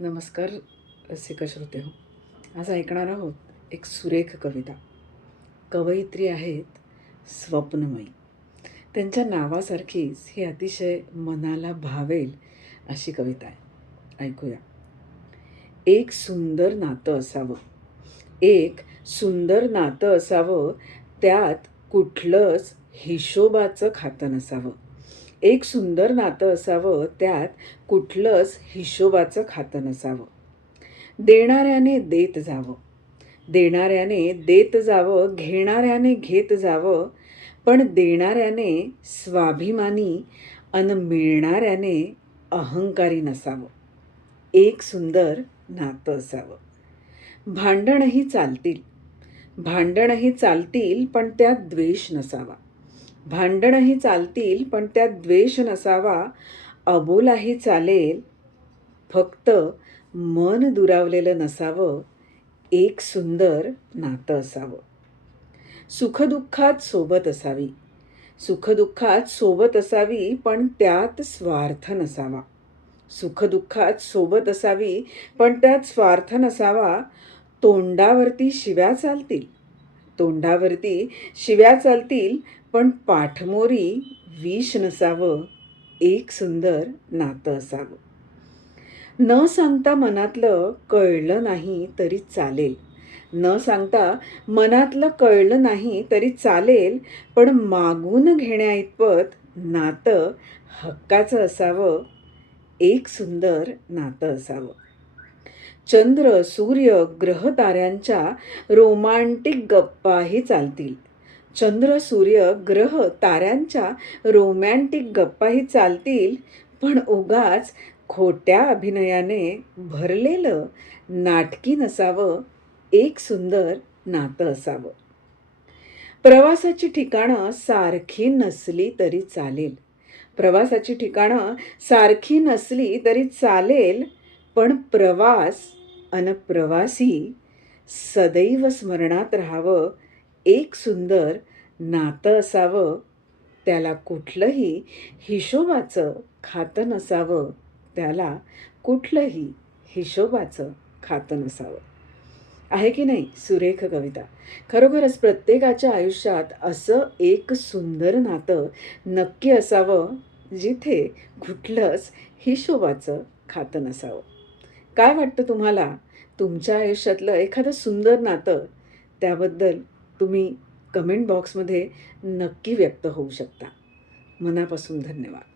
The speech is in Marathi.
नमस्कार रसिक श्रोते हो. आज ऐकणार आहोत एक सुरेख कविता. कवयित्री आहेत स्वप्नमयी. त्यांच्या नावासारखीच ही अतिशय मनाला भावेल अशी कविता आहे. ऐकूया. एक सुंदर नातं असावं, एक सुंदर नातं असावं, त्यात कुठलंच हिशोबाचं खातं नसावं. एक सुंदर नातं असावं, त्यात कुठलंच हिशोबाचं खातं नसावं. देणाऱ्याने देत जावं, देणाऱ्याने देत जावं, घेणाऱ्याने घेत जावं, पण देणाऱ्याने स्वाभिमानी अन मिळणाऱ्याने अहंकारी नसावं. एक सुंदर नातं असावं. भांडणही चालतील, भांडणही चालतील, पण त्यात द्वेष नसावा. भांडणही चालतील, पण त्यात द्वेष नसावा. अबोलाही चालेल, फक्त मन दुरावलेलं नसावं. एक सुंदर नातं असावं. सुखदुःखात सोबत असावी, सुखदुःखात सोबत असावी, पण त्यात स्वार्थ नसावा. सुखदुःखात सोबत असावी, पण त्यात स्वार्थ नसावा. तोंडावरती शिव्या चालतील, तोंडावरती शिव्या चालतील, पण पाठमोरी विष नसावं. एक सुंदर नातं असावं. न सांगता मनातलं कळलं नाही तरी चालेल, न सांगता मनातलं कळलं नाही तरी चालेल, पण मागून घेण्याइतपत नातं हक्काचं असावं. एक सुंदर नातं असावं. चंद्र, सूर्य, ग्रह ताऱ्यांच्या रोमांटिक गप्पाही चालतील. चंद्र, सूर्य, ग्रह ताऱ्यांच्या रोमॅन्टिक गप्पाही चालतील, पण उगाच खोट्या अभिनयाने भरलेलं नाटकी नसावं. एक सुंदर नातं असावं. प्रवासाची ठिकाणं सारखी नसली तरी चालेल, प्रवासाची ठिकाणं सारखी नसली तरी चालेल, पण प्रवास अन प्रवासी सदैव स्मरणात राहावं. एक सुंदर नातं असावं. त्याला कुठलंही हिशोबाचं खातं नसावं, त्याला कुठलंही हिशोबाचं खातं नसावं. आहे की नाही सुरेख कविता? खरोखरच प्रत्येकाच्या आयुष्यात असं एक सुंदर नातं नक्की असावं, जिथे कुठलंच हिशोबाचं खातं नसावं. काय वाटतं तुम्हाला? तुमच्या आयुष्यातलं एखादं सुंदर नातं, त्याबद्दल तुम्ही कमेंट बॉक्समध्ये नक्की व्यक्त होऊ शकता. मनापासून धन्यवाद.